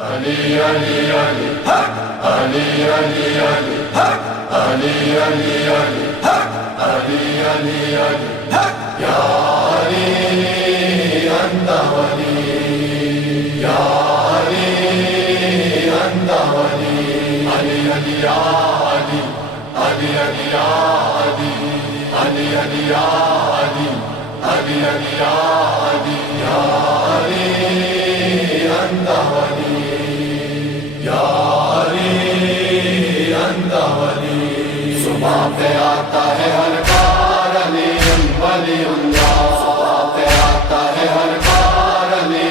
علی علی علی علی علی علی علی علی علی علی علی علی یا علی انت ولی یا علی انت ولی علی علی یا علی علی علی یا علی علی علی یا علی علی علی یا علی یا علی انت ولی یا علی انت ولی صبح پہ آتا ہے ہر بار علی ولی اللہ صبح پہ آتا ہے ہر بار علی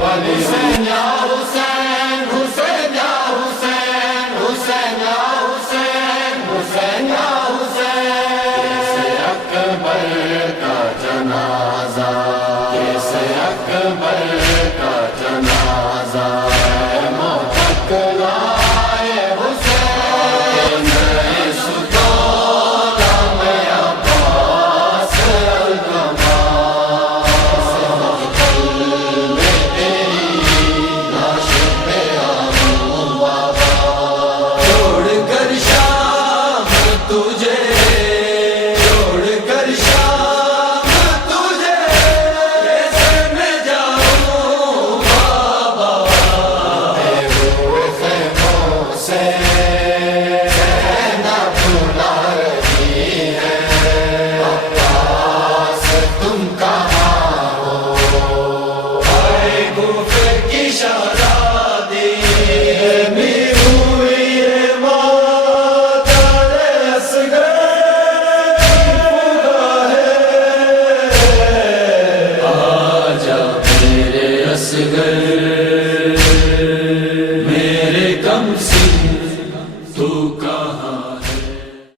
ولی حسین یا حسین حسین یا حسین حسین یا حسین حسین یا حسین کیسے اکبر کا جنازہ کیسے اکبر کا جنازہ شاہ